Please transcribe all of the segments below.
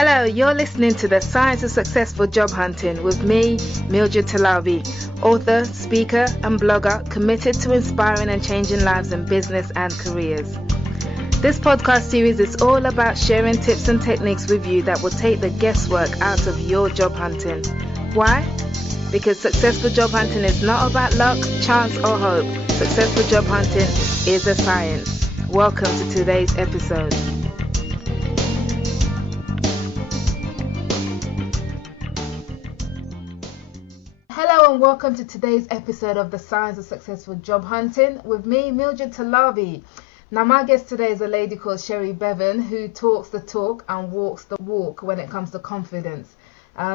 Hello, you're listening to The Science of Successful Job Hunting with me, Mildred Talabi, author, speaker and blogger committed to inspiring and changing lives in business and careers. This podcast series is all about sharing tips and techniques with you that will take the guesswork out of your job hunting. Why? Because successful job hunting is not about luck, chance or hope. Successful job hunting is a science. Welcome to today's episode. Hello and welcome to today's episode of The Science of Successful Job Hunting with me, Mildred Talabi. Now my guest today is a lady called Sherry Bevan who talks the talk and walks the walk when it comes to confidence.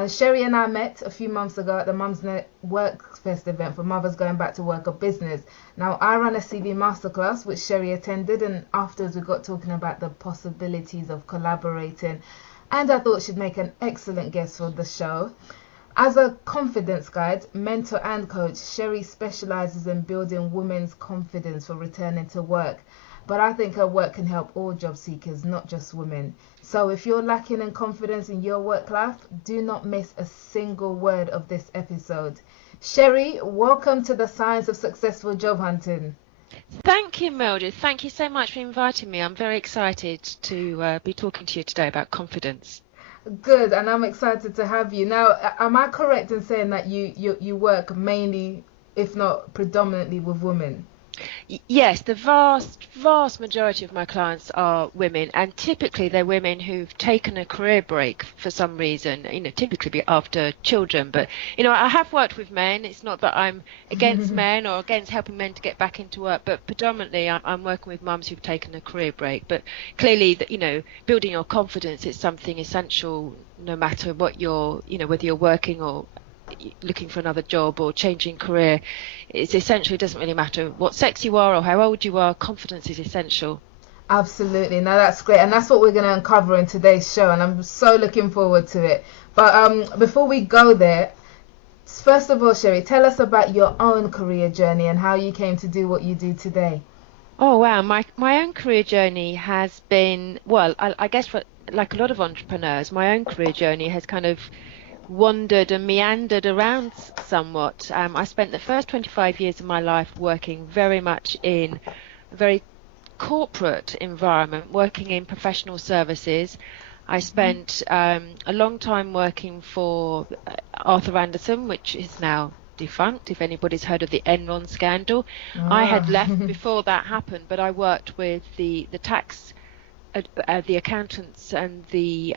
Sherry and I met a few months ago at the Mums Net Workfest event for mothers going back to work or business. Now I ran a CV masterclass which Sherry attended, and afterwards we got talking about the possibilities of collaborating, and I thought she'd make an excellent guest for the show. As a confidence guide, mentor and coach, Sherry specialises in building women's confidence for returning to work. But I think her work can help all job seekers, not just women. So if you're lacking in confidence in your work life, do not miss a single word of this episode. Sherry, welcome to The Science of Successful Job Hunting. Thank you, Mildred. Thank you so much for inviting me. I'm very excited to be talking to you today about confidence. Good, and I'm excited to have you. Now, am I correct in saying that you work mainly, if not predominantly, with women? Yes, the vast majority of my clients are women, and typically they're women who've taken a career break for some reason, typically after children. But, I have worked with men. It's not that I'm against men or against helping men to get back into work, but predominantly I'm working with mums who've taken a career break. But clearly, building your confidence is something essential no matter what whether you're working or looking for another job or changing career. It's essentially, it doesn't really matter what sex you are or how old you are, confidence is essential. Absolutely. Now that's great, and that's what we're going to uncover in today's show, and I'm so looking forward to it. But before we go there, first of all, Sherry, tell us about your own career journey and how you came to do what you do today. Oh wow, my own career journey has been, well, I guess like a lot of entrepreneurs, my own career journey has kind of wandered and meandered around somewhat. I spent the first 25 years of my life working very much in a very corporate environment, working in professional services. I spent a long time working for Arthur Andersen, which is now defunct, if anybody's heard of the Enron scandal. I had left before that happened, but I worked with the tax the accountants and the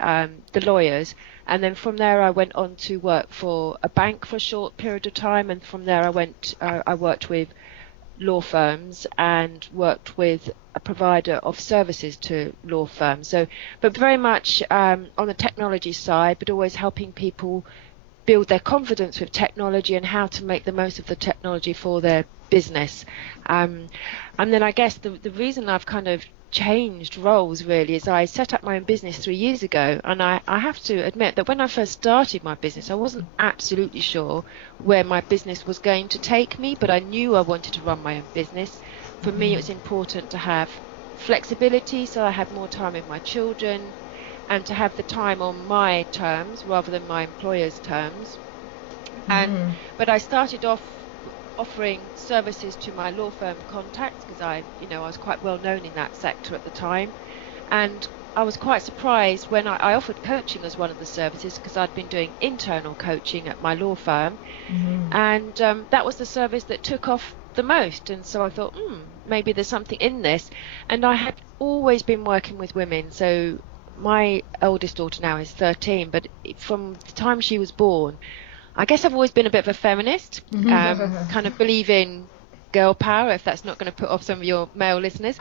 lawyers, and then from there I went on to work for a bank for a short period of time, and from there I worked with law firms and worked with a provider of services to law firms. But very much on the technology side, but always helping people build their confidence with technology and how to make the most of the technology for their business. And then I guess the reason I've kind of changed roles really is I set up my own business 3 years ago, and I have to admit that when I first started my business I wasn't absolutely sure where my business was going to take me, but I knew I wanted to run my own business. For me it was important to have flexibility, so I had more time with my children and to have the time on my terms rather than my employer's terms. But I started off offering services to my law firm contacts because I was quite well known in that sector at the time, and I was quite surprised when I offered coaching as one of the services because I'd been doing internal coaching at my law firm, and that was the service that took off the most. And so I thought, maybe there's something in this. And I had always been working with women, so my eldest daughter now is 13, but from the time she was born, I guess I've always been a bit of a feminist, kind of believe in girl power, if that's not going to put off some of your male listeners.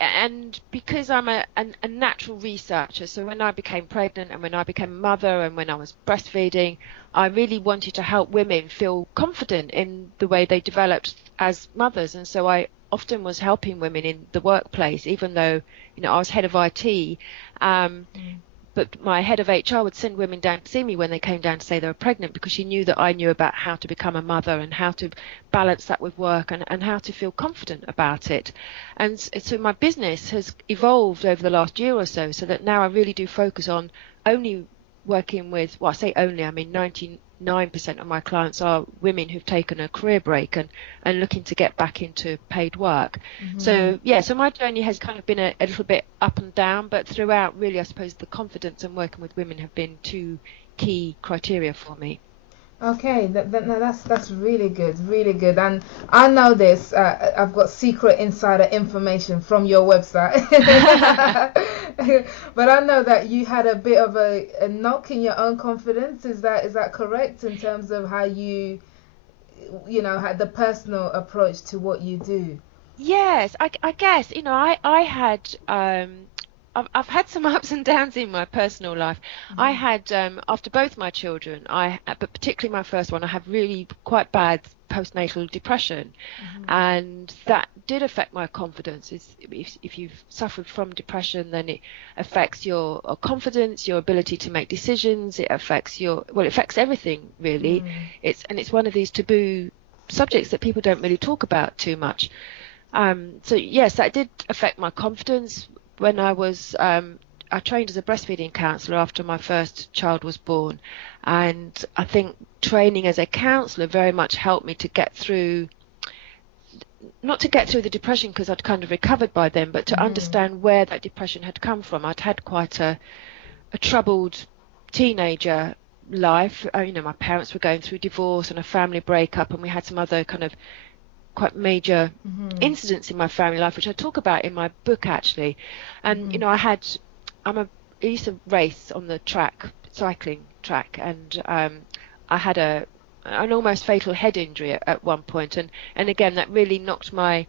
And because I'm a natural researcher, so when I became pregnant and when I became a mother and when I was breastfeeding, I really wanted to help women feel confident in the way they developed as mothers. And so I often was helping women in the workplace, even though I was head of IT. but my head of HR would send women down to see me when they came down to say they were pregnant, because she knew that I knew about how to become a mother and how to balance that with work, and how to feel confident about it. And so my business has evolved over the last year or so, so that now I really do focus on only working with, well, I say only, I mean 99% of my clients are women who've taken a career break and looking to get back into paid work. So yeah, so my journey has kind of been a little bit up and down, but throughout, really, I suppose the confidence and working with women have been two key criteria for me. Okay, no, that's really good, really good. And I know this. I've got secret insider information from your website, but I know that you had a bit of a knock in your own confidence. Is that correct in terms of how you had the personal approach to what you do? Yes, I guess, I had I've had some ups and downs in my personal life. I had after both my children, but particularly my first one, I had really quite bad postnatal depression, and that did affect my confidence. If you've suffered from depression, then it affects your confidence, your ability to make decisions. It affects it affects everything, really. It's one of these taboo subjects that people don't really talk about too much. So yes, that did affect my confidence. When I trained as a breastfeeding counsellor after my first child was born, and I think training as a counsellor very much helped me to get through, not to get through the depression because I'd kind of recovered by then, but to understand where that depression had come from. I'd had quite a troubled teenager life. My parents were going through divorce and a family breakup, and we had some other kind of quite major incidents in my family life, which I talk about in my book, actually. And I used to race on the cycling track, and I had an almost fatal head injury at one point, and again that really knocked my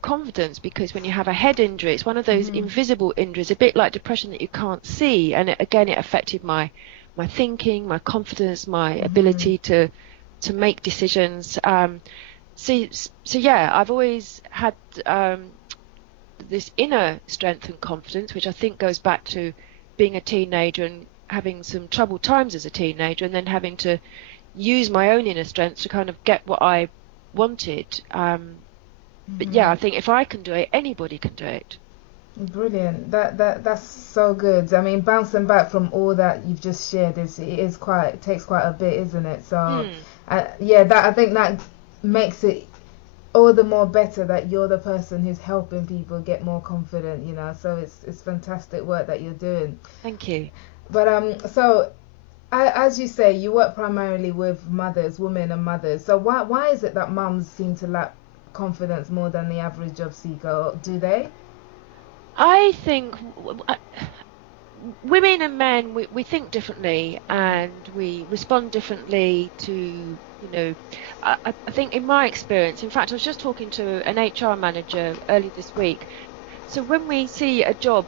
confidence, because when you have a head injury, it's one of those invisible injuries, a bit like depression, that you can't see, and it affected my thinking, my confidence, my ability to make decisions. So yeah, I've always had this inner strength and confidence, which I think goes back to being a teenager and having some troubled times as a teenager, and then having to use my own inner strength to kind of get what I wanted. But yeah, I think if I can do it, anybody can do it. Brilliant. That's so good. I mean, bouncing back from all that you've just shared it takes quite a bit, isn't it? So I think that makes it all the more better that you're the person who's helping people get more confident, so it's fantastic work that you're doing. Thank you. But so as you say, you work primarily with women and mothers, so why is it that mums seem to lack confidence more than the average job seeker, or do they? I think women and men, we think differently, and we respond differently to, I think in my experience, in fact, I was just talking to an HR manager earlier this week. So when we see a job,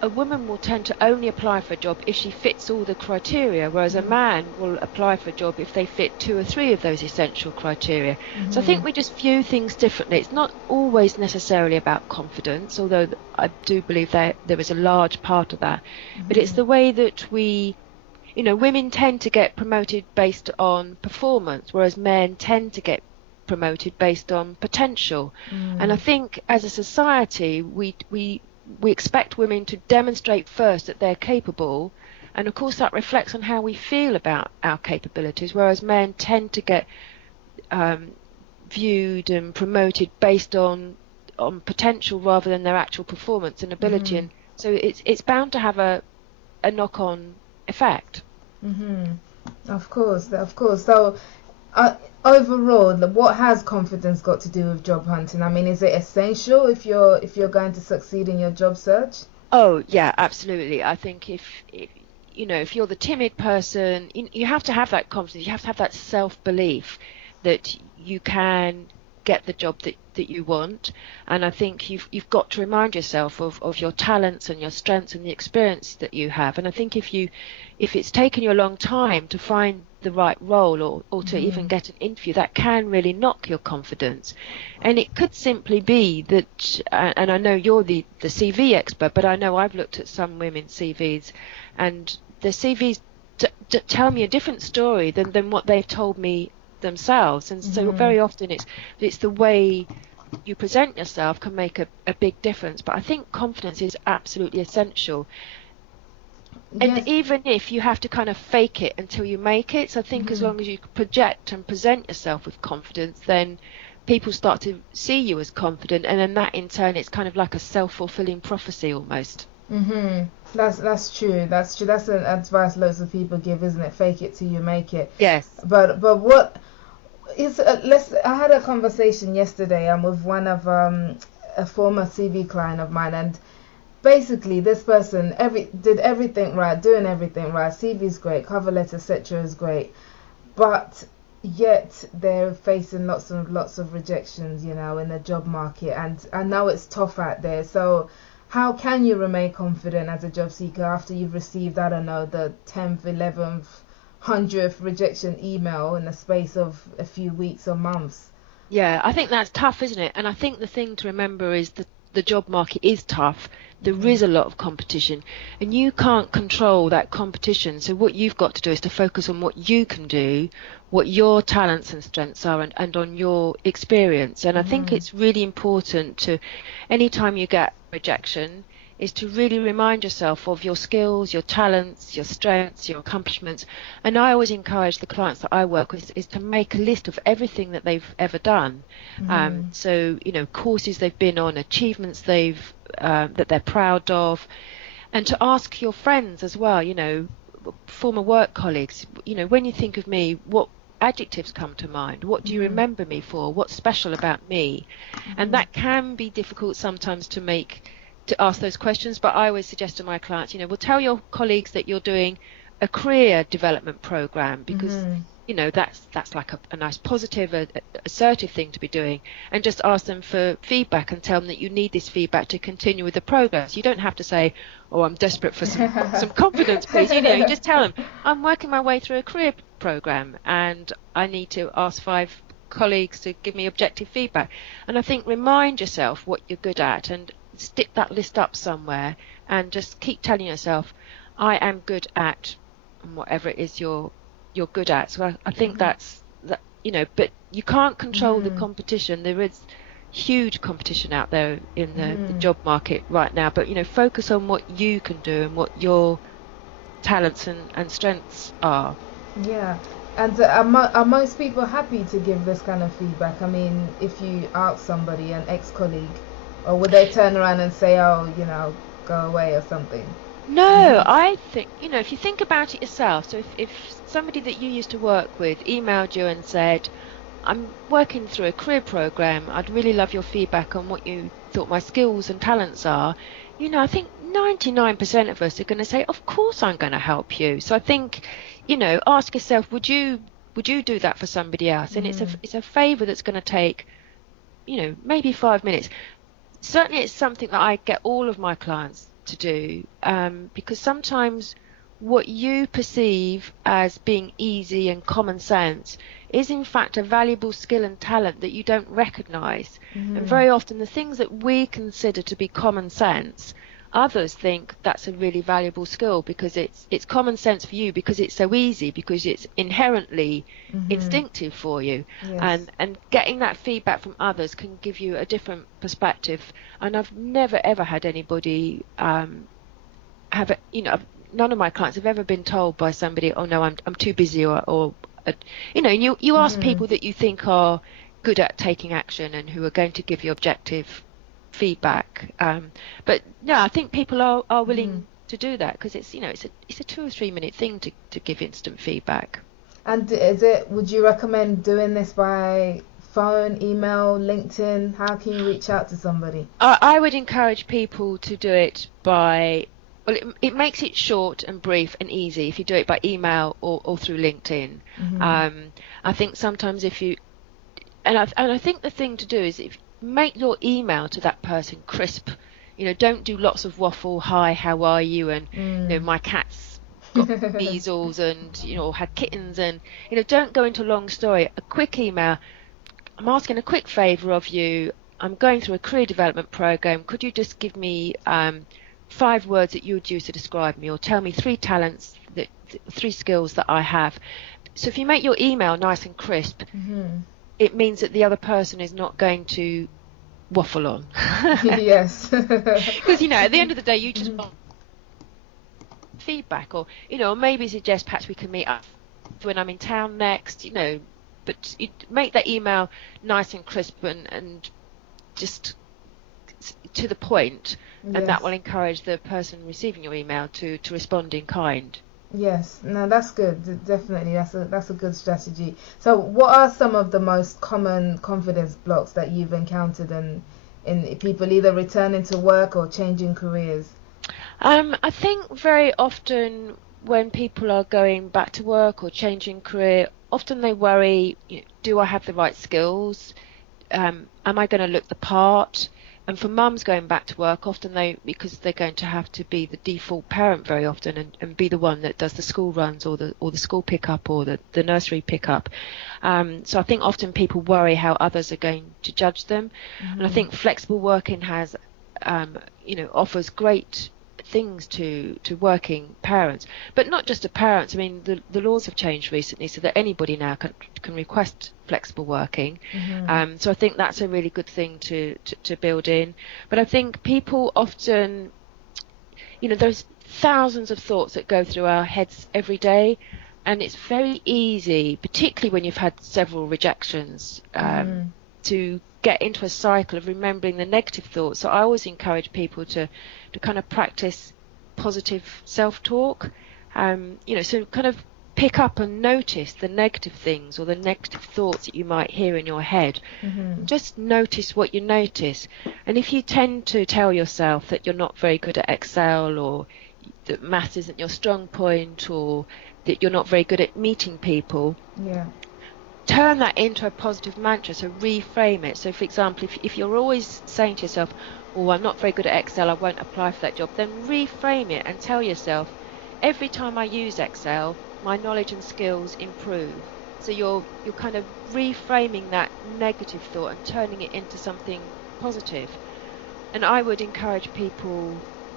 a woman will tend to only apply for a job if she fits all the criteria, whereas a man will apply for a job if they fit 2 or 3 of those essential criteria. So I think we just view things differently. It's not always necessarily about confidence, although I do believe that there is a large part of that. But it's the way that women tend to get promoted based on performance, whereas men tend to get promoted based on potential. And I think as a society, we expect women to demonstrate first that they're capable, and of course that reflects on how we feel about our capabilities, whereas men tend to get viewed and promoted based on potential rather than their actual performance and ability. And so it's bound to have a knock-on effect. Of course. So overall, what has confidence got to do with job hunting? I mean, is it essential if you're going to succeed in your job search? Oh yeah, absolutely. I think if you're the timid person, you have to have that confidence. You have to have that self-belief that you can get the job that you want. And I think you've got to remind yourself of your talents and your strengths and the experience that you have. And I think if it's taken you a long time to find the right role or to even get an interview, that can really knock your confidence. And it could simply be that, and I know you're the CV expert, but I know I've looked at some women's CVs, and their CVs tell me a different story than what they've told me themselves. And so very often it's the way you present yourself can make a big difference. But I think confidence is absolutely essential. And Yes. even if you have to kind of fake it until you make it, so I think as long as you project and present yourself with confidence, then people start to see you as confident, and then that in turn, it's kind of like a self-fulfilling prophecy almost. That's true. That's true. That's an advice lots of people give, isn't it? Fake it till you make it. Yes. But what is I had a conversation yesterday with one of a former CV client of mine, and basically this person did everything right, doing everything right. CV's great, cover letter, etc. is great, but yet they're facing lots of rejections, in the job market. And I know it's tough out there. So how can you remain confident as a job seeker after you've received, I don't know, the 10th, 11th, 100th rejection email in the space of a few weeks or months? Yeah, I think that's tough, isn't it? And I think the thing to remember is that the job market is tough. There is a lot of competition, and you can't control that competition. So what you've got to do is to focus on what you can do, what your talents and strengths are, and on your experience. And I think it's really important to, anytime you get rejection, is to really remind yourself of your skills, your talents, your strengths, your accomplishments. And I always encourage the clients that I work with is to make a list of everything that they've ever done. So, courses they've been on, achievements that they're proud of, and to ask your friends as well, former work colleagues, when you think of me, what adjectives come to mind? What do you remember me for? What's special about me? And that can be difficult sometimes to ask those questions, but I always suggest to my clients, well, tell your colleagues that you're doing a career development program, because that's like a nice positive, assertive thing to be doing, and just ask them for feedback and tell them that you need this feedback to continue with the progress. You don't have to say, oh, I'm desperate for some confidence, please. You just tell them, I'm working my way through a career program and I need to ask 5 colleagues to give me objective feedback. And I think remind yourself what you're good at and stick that list up somewhere and just keep telling yourself, I am good at whatever it is you're good at. So I think that's that, but you can't control the competition. There is huge competition out there in the job market right now, but focus on what you can do and what your talents and strengths are. Yeah. And are most people happy to give this kind of feedback? I mean, if you ask somebody, an ex-colleague, or would they turn around and say, oh, go away or something? No, I think, if you think about it yourself, so if somebody that you used to work with emailed you and said, I'm working through a career program, I'd really love your feedback on what you thought my skills and talents are, I think 99% of us are going to say, of course I'm going to help you. So I think, ask yourself, would you do that for somebody else? And it's a favour that's going to take, maybe 5 minutes. Certainly it's something that I get all of my clients to do, because sometimes what you perceive as being easy and common sense is in fact a valuable skill and talent that you don't recognise. And very often the things that we consider to be common sense, others think that's a really valuable skill because it's common sense for you because it's so easy, because it's inherently instinctive for you. Yes. And getting that feedback from others can give you a different perspective. And I've never ever had anybody have it, none of my clients have ever been told by somebody, oh no, I'm too busy, or and you ask people that you think are good at taking action and who are going to give you objective feedback, but no, I think people are willing to do that because it's it's a 2 or 3 minute thing to give instant feedback. And would you recommend doing this by phone, email, LinkedIn? How can you reach out to somebody? I would encourage people to do it by, well, it makes it short and brief and easy if you do it by email or through LinkedIn. I think sometimes if you And I think the thing to do is if make your email to that person crisp. Don't do lots of waffle. Hi, how are you? And my cat's got measles and or had kittens, and don't go into a long story. A quick email. I'm asking a quick favour of you. I'm going through a career development program. Could you just give me 5 words that you would use to describe me, or tell me 3 talents, 3 skills that I have? So if you make your email nice and crisp, it means that the other person is not going to waffle on. Yes. Because at the end of the day, you just want feedback, or maybe suggest perhaps we can meet up when I'm in town next. But make that email nice and crisp and just to the point, and that will encourage the person receiving your email to respond in kind. Yes, no, that's good. Definitely, that's a good strategy. So, what are some of the most common confidence blocks that you've encountered in people either returning to work or changing careers? I think very often when people are going back to work or changing career, often they worry, do I have the right skills? Am I going to look the part? And for mums going back to work, often because they're going to have to be the default parent very often and be the one that does the school runs or the school pickup or the nursery pickup. So I think often people worry how others are going to judge them. And I think flexible working has, offers great things to working parents, but not just to parents. I mean, the laws have changed recently so that anybody now can request flexible working. So I think that's a really good thing to build in. But I think people often, there's thousands of thoughts that go through our heads every day, and it's very easy, particularly when you've had several rejections, to get into a cycle of remembering the negative thoughts. So I always encourage people to kind of practice positive self-talk. So kind of pick up and notice the negative things or the negative thoughts that you might hear in your head. Just notice what you notice. And if you tend to tell yourself that you're not very good at Excel, or that maths isn't your strong point, or that you're not very good at meeting people, turn that into a positive mantra. So reframe it. So for example, if you're always saying to yourself, oh, I'm not very good at Excel, I won't apply for that job, then reframe it and tell yourself, every time I use Excel, my knowledge and skills improve. So you're kind of reframing that negative thought and turning it into something positive. And I would encourage people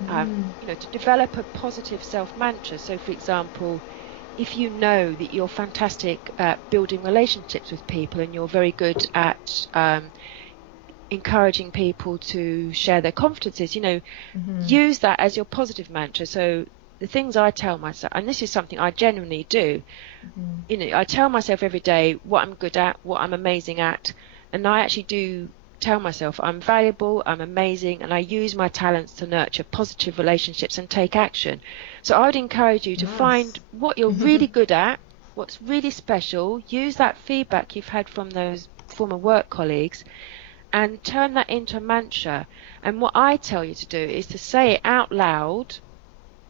to develop a positive self mantra. So for example, if you know that you're fantastic at building relationships with people and you're very good at encouraging people to share their confidences, use that as your positive mantra. So the things I tell myself, and this is something I genuinely do, I tell myself every day what I'm good at, what I'm amazing at, and I actually do tell myself I'm valuable, I'm amazing, and I use my talents to nurture positive relationships and take action. So I would encourage you to find what you're really good at, what's really special, use that feedback you've had from those former work colleagues, and turn that into a mantra. And what I tell you to do is to say it out loud,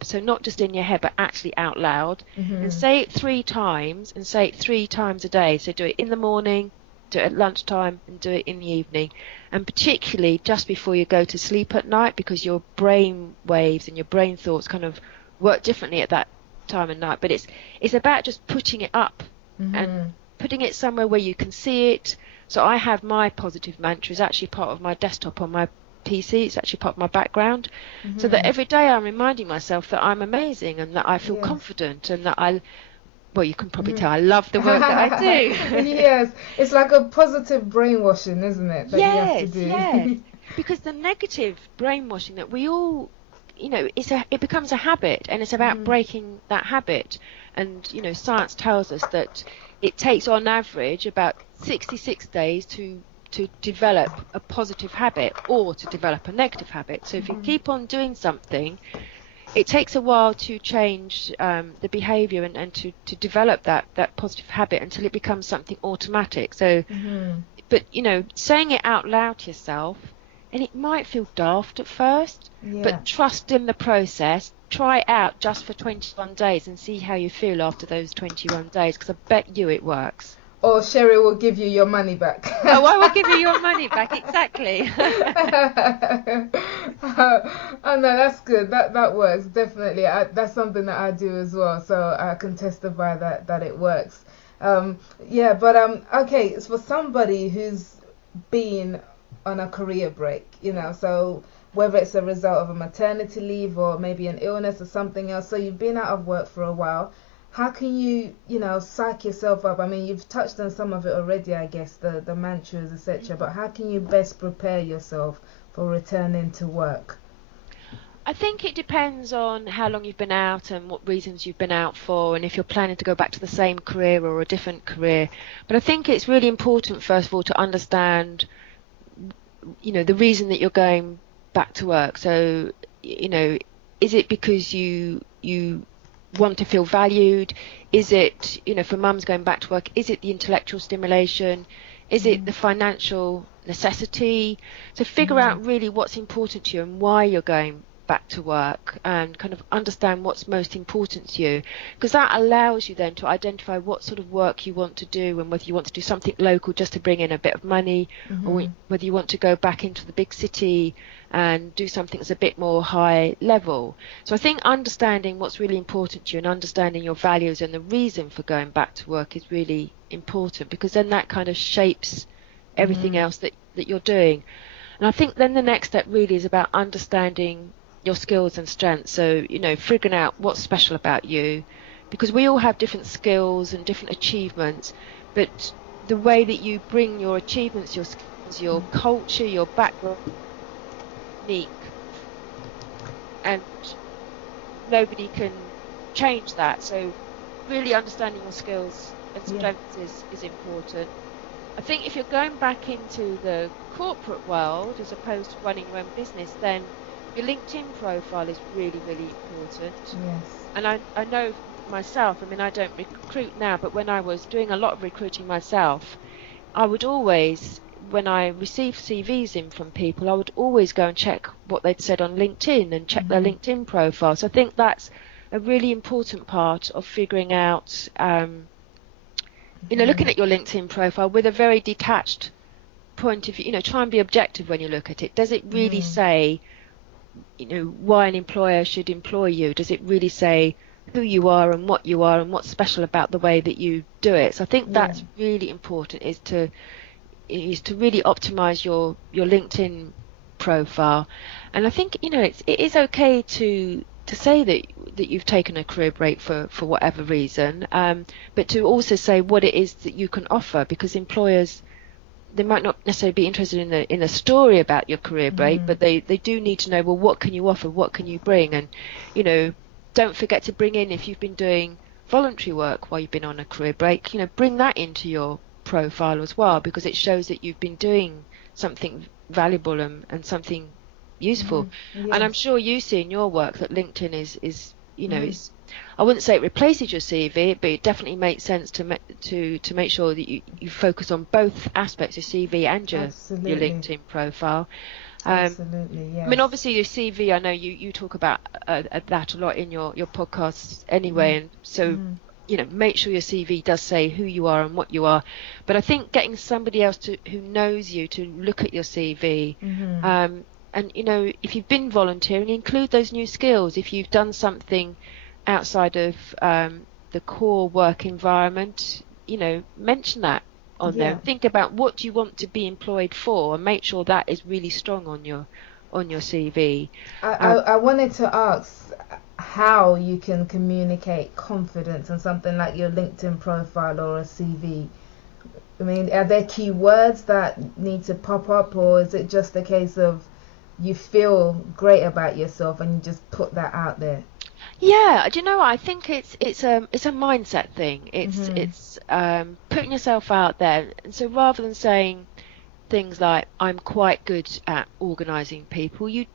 so not just in your head but actually out loud, and say it 3 times, and say it 3 times a day. So do it in the morning, do it at lunchtime, and do it in the evening, and particularly just before you go to sleep at night, because your brain waves and your brain thoughts kind of work differently at that time of night. But it's about just putting it up and putting it somewhere where you can see it. So I have my positive mantra is actually part of my desktop on my PC. It's actually part of my background, so that every day I'm reminding myself that I'm amazing and that I feel confident and that well, you can probably tell I love the work that I do. Yes, it's like a positive brainwashing, isn't it? That you have to do. Yes. Because the negative brainwashing that we all, it becomes a habit, and it's about breaking that habit. And science tells us that it takes on average about 66 days to develop a positive habit or to develop a negative habit. So if you keep on doing something, it takes a while to change the behaviour and to develop that positive habit until it becomes something automatic. So, but saying it out loud to yourself, and it might feel daft at first, but trust in the process. Try it out just for 21 days and see how you feel after those 21 days, because I bet you it works. Or Sherry will give you your money back. Oh, I will give you your money back, exactly. Oh no, that's good. That works definitely. That's something that I do as well, so I can testify that it works. Yeah, but okay, it's for somebody who's been on a career break, so whether it's a result of a maternity leave or maybe an illness or something else, so you've been out of work for a while. How can you psych yourself up? I mean, you've touched on some of it already, I guess, the mantras, etc. But how can you best prepare yourself for returning to work? I think it depends on how long you've been out and what reasons you've been out for, and if you're planning to go back to the same career or a different career. But I think it's really important, first of all, to understand, the reason that you're going back to work. So, is it because you want to feel valued? Is it, for mums going back to work, is it the intellectual stimulation? Is it the financial necessity? So figure out really what's important to you and why you're going back to work, and kind of understand what's most important to you, because that allows you then to identify what sort of work you want to do, and whether you want to do something local just to bring in a bit of money, or whether you want to go back into the big city and do something that's a bit more high level. So I think understanding what's really important to you and understanding your values and the reason for going back to work is really important, because then that kind of shapes everything else that you're doing. And I think then the next step really is about understanding your skills and strengths. So, figuring out what's special about you, because we all have different skills and different achievements, but the way that you bring your achievements, your skills, your culture, your background, unique, and nobody can change that. So really understanding your skills and strengths is important. I think if you're going back into the corporate world as opposed to running your own business, then your LinkedIn profile is really, really important. Yes. And I know myself, I mean, I don't recruit now, but when I was doing a lot of recruiting myself, I would always, when I received CVs in from people, I would always go and check what they'd said on LinkedIn and check their LinkedIn profile. So I think that's a really important part of figuring out, looking at your LinkedIn profile with a very detached point of view. Try and be objective when you look at it. Does it really say, why an employer should employ you? Does it really say who you are and what's special about the way that you do it? So I think that's really important, is to really optimize your LinkedIn profile. And I think it is okay to say that you've taken a career break for whatever reason, but to also say what it is that you can offer, because employers, they might not necessarily be interested in a story about your career break, but they do need to know, well, what can you offer, what can you bring? And don't forget to bring in, if you've been doing voluntary work while you've been on a career break, bring that into your profile as well, because it shows that you've been doing something valuable and something useful. Yes. And I'm sure you see in your work that LinkedIn is is, I wouldn't say it replaces your CV, but it definitely makes sense to make sure that you focus on both aspects of CV and your LinkedIn profile. Absolutely, yes. I mean, obviously your CV, I know you talk about that a lot in your podcasts anyway, and so make sure your CV does say who you are and what you are. But I think getting somebody else who knows you to look at your CV, and if you've been volunteering, include those new skills. If you've done something outside of the core work environment, mention that on there. Think about what you want to be employed for, and make sure that is really strong on your CV. I wanted to ask how you can communicate confidence on something like your LinkedIn profile or a CV. I mean, are there key words that need to pop up, or is it just a case of you feel great about yourself and you just put that out there? Yeah, do you know what? I think it's a mindset thing. It's putting yourself out there. And so rather than saying things like, I'm quite good at organising people, you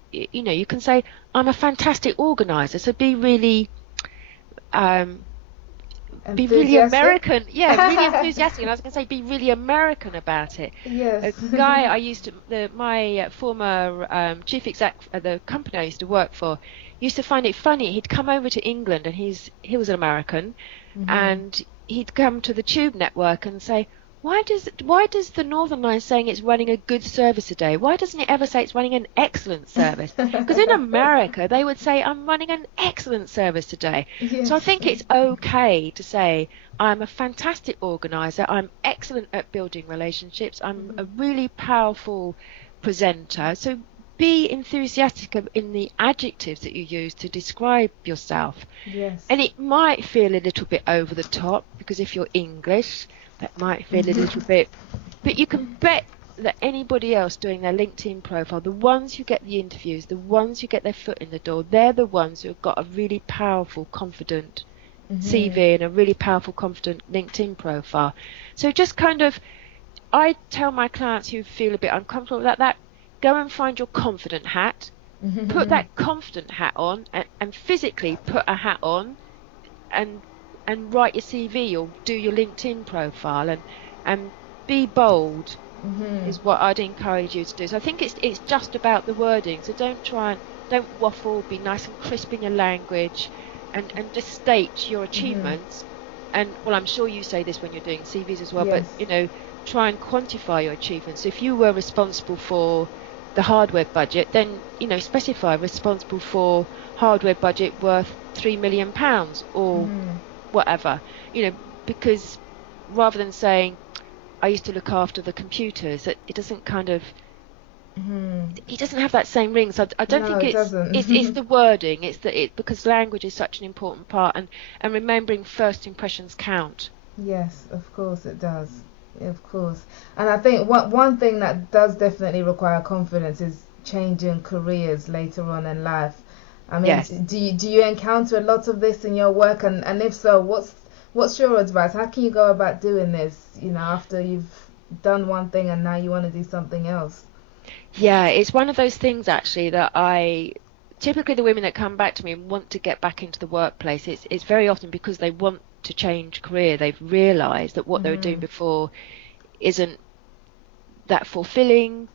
can say, I'm a fantastic organiser. So be really American. Yeah, really enthusiastic. And I was going to say, be really American about it. Yes. A guy my former chief exec at the company I used to work for, used to find it funny. He'd come over to England, and he was an American, and he'd come to the Tube network and say, why does the Northern Line saying it's running a good service a day? Why doesn't it ever say it's running an excellent service? Because in America they would say I'm running an excellent service today. Yes. So I think it's okay to say I'm a fantastic organizer, I'm excellent at building relationships, I'm a really powerful presenter. So be enthusiastic in the adjectives that you use to describe yourself. Yes. And it might feel a little bit over the top, because if you're English, that might feel a little bit, but you can bet that anybody else doing their LinkedIn profile, the ones who get the interviews, the ones who get their foot in the door, they're the ones who have got a really powerful, confident CV and a really powerful, confident LinkedIn profile. So just kind of, I tell my clients who feel a bit uncomfortable about that, go and find your confident hat, put that confident hat on, and physically put a hat on, and write your CV or do your LinkedIn profile, and be bold is what I'd encourage you to do. So I think it's just about the wording. So don't waffle, be nice and crisp in your language, and just state your achievements. And well, I'm sure you say this when you're doing CVs as well, Yes. but try and quantify your achievements. So if you were responsible for the hardware budget, then specify responsible for hardware budget worth £3 million or whatever, because rather than saying I used to look after the computers, that it doesn't kind of it doesn't have that same ring. So I don't think it's the wording, because language is such an important part, and remembering first impressions count. Yes, of course it does. Of course. And I think one thing that does definitely require confidence is changing careers later on in life. I mean, Yes. do you encounter a lot of this in your work, and if so, what's your advice? How can you go about doing this, after you've done one thing and now you want to do something else? Yeah, it's one of those things actually that typically the women that come back to me and want to get back into the workplace, it's very often because they want to change career. They've realised that what they were doing before isn't that fulfilling.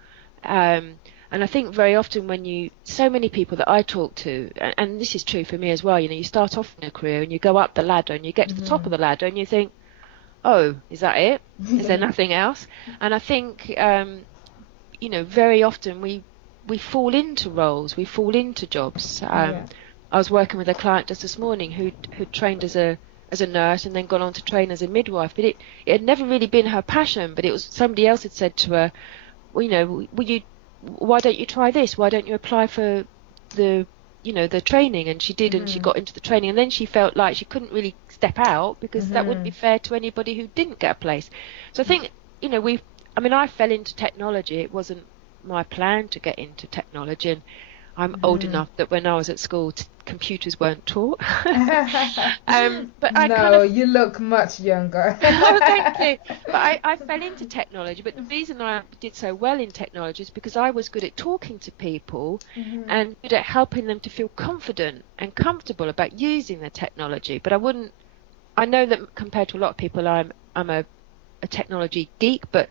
And I think very often so many people that I talk to, and this is true for me as well, you start off in a career and you go up the ladder and you get to the top of the ladder and you think, oh, is that it? Is there nothing else? And I think, very often we fall into roles, we fall into jobs. I was working with a client just this morning who trained as a nurse and then gone on to train as a midwife, but it had never really been her passion, but it was somebody else had said to her, well, why don't you try this? Why don't you apply for the training? And she did, and she got into the training, and then she felt like she couldn't really step out because that wouldn't be fair to anybody who didn't get a place. So I think, I fell into technology. It wasn't my plan to get into technology, and I'm old enough that when I was at school, computers weren't taught. But you look much younger. Oh, thank you. But I fell into technology. But the reason I did so well in technology is because I was good at talking to people and good at helping them to feel confident and comfortable about using the technology. But I know that compared to a lot of people, I'm a technology geek, but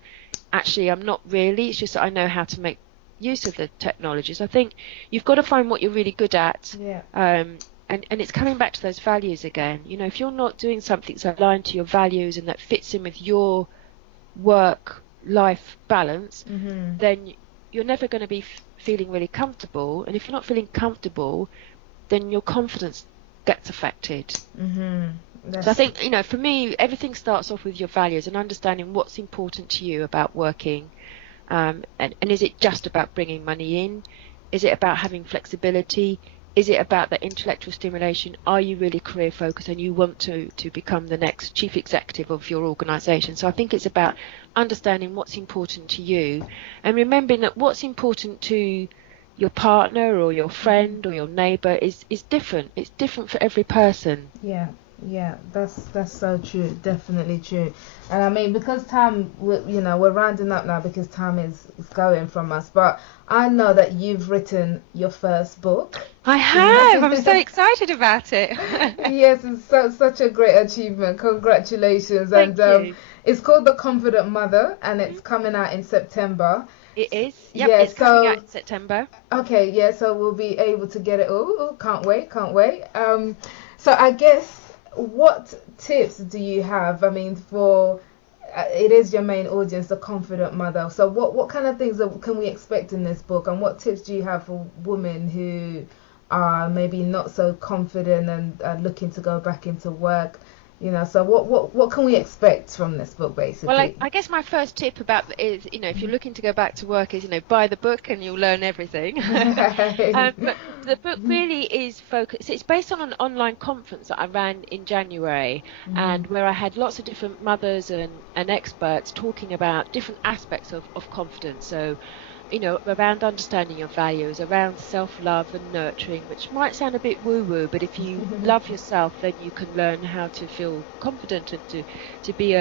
actually I'm not really. It's just that I know how to make use of the technologies. I think you've got to find what you're really good at, and it's coming back to those values again. If you're not doing something that's aligned to your values and that fits in with your work-life balance, then you're never going to be feeling really comfortable. And if you're not feeling comfortable, then your confidence gets affected. So I think, for me, everything starts off with your values and understanding what's important to you about working. And is it just about bringing money in? Is it about having flexibility? Is it about the intellectual stimulation? Are you really career focused and you want to become the next chief executive of your organisation? So I think it's about understanding what's important to you and remembering that what's important to your partner or your friend or your neighbour is different. It's different for every person. Yeah, that's so true, definitely true. And I mean, because time, we're rounding up now because time is going from us. But I know that you've written your first book. I have. I'm so excited about it. Yes, it's such a great achievement. Congratulations. Thank you. It's called The Confident Mother, and it's coming out in September. It is. Yep, it's coming out in September. Okay, yeah, so we'll be able to get it. Oh, can't wait. So I guess what tips do you have? I mean, for it is your main audience, the confident mother. So what kind of things can we expect in this book, and what tips do you have for women who are maybe not so confident and are looking to go back into work? So what can we expect from this book, basically? Well, I guess my first tip is, if you're looking to go back to work is, buy the book and you'll learn everything. But the book really is focused. It's based on an online conference that I ran in January, and where I had lots of different mothers and experts talking about different aspects of confidence. So, around understanding your values, around self-love and nurturing, which might sound a bit woo-woo, but if you love yourself, then you can learn how to feel confident and to be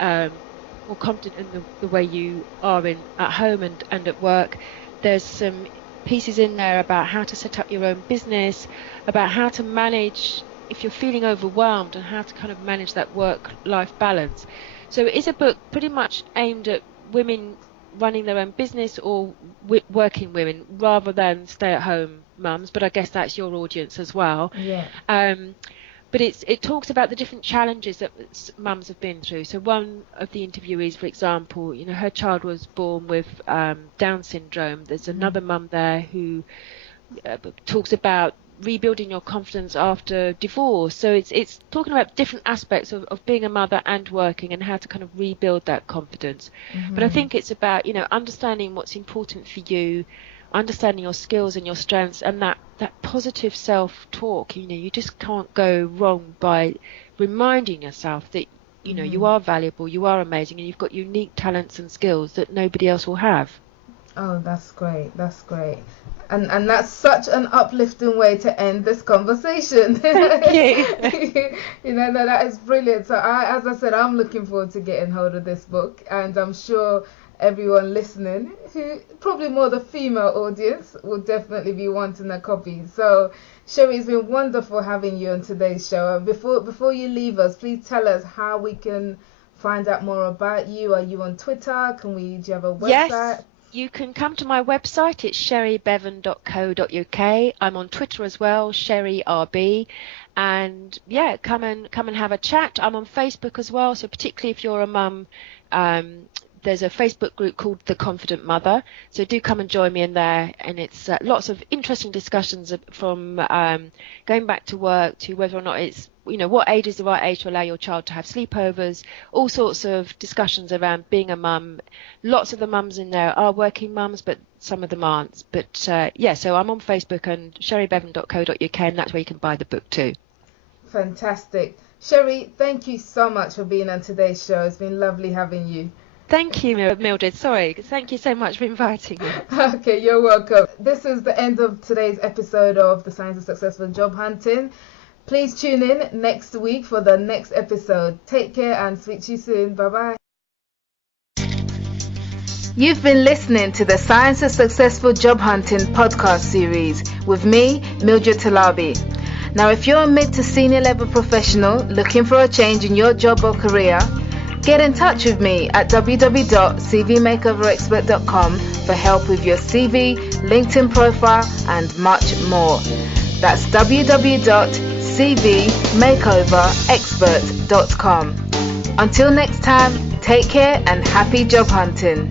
more confident in the way you are at home and at work. There's some pieces in there about how to set up your own business, about how to manage if you're feeling overwhelmed, and how to kind of manage that work-life balance. So it is a book pretty much aimed at women running their own business or working women rather than stay-at-home mums, but I guess that's your audience as well. Yeah. But it talks about the different challenges that mums have been through. So one of the interviewees, for example, her child was born with Down syndrome. There's another mum there who talks about rebuilding your confidence after divorce. So it's talking about different aspects of being a mother and working, and how to kind of rebuild that confidence. But I think it's about understanding what's important for you, understanding your skills and your strengths, and that positive self-talk. You just can't go wrong by reminding yourself that you are valuable, you are amazing, and you've got unique talents and skills that nobody else will have. Oh, that's great. And that's such an uplifting way to end this conversation. Thank you. That is brilliant. So as I said, I'm looking forward to getting hold of this book, and I'm sure everyone listening, who probably more the female audience, will definitely be wanting a copy. So Sherry, it's been wonderful having you on today's show. And before you leave us, please tell us how we can find out more about you. Are you on Twitter? Do you have a website? Yes. You can come to my website. It's sherrybevan.co.uk. I'm on Twitter as well, SherryRB. And yeah, come and have a chat. I'm on Facebook as well. So particularly if you're a mum, there's a Facebook group called The Confident Mother. So do come and join me in there. And it's lots of interesting discussions from going back to work to whether or not it's, what age is the right age to allow your child to have sleepovers, all sorts of discussions around being a mum. Lots of the mums in there are working mums, but some of them aren't. But so I'm on Facebook and sherrybevan.co.uk, and that's where you can buy the book too. Fantastic. Sherry, thank you so much for being on today's show. It's been lovely having you. Thank you, Mildred. Sorry. Thank you so much for inviting me. Okay, you're welcome. This is the end of today's episode of The Science of Successful Job Hunting. Please tune in next week for the next episode. Take care and speak to you soon. Bye-bye. You've been listening to the Science of Successful Job Hunting podcast series with me, Mildred Talabi. Now, if you're a mid to senior level professional looking for a change in your job or career, get in touch with me at www.cvmakeoverexpert.com for help with your CV, LinkedIn profile, and much more. That's www.cvmakeoverexpert.com. Until next time, take care and happy job hunting.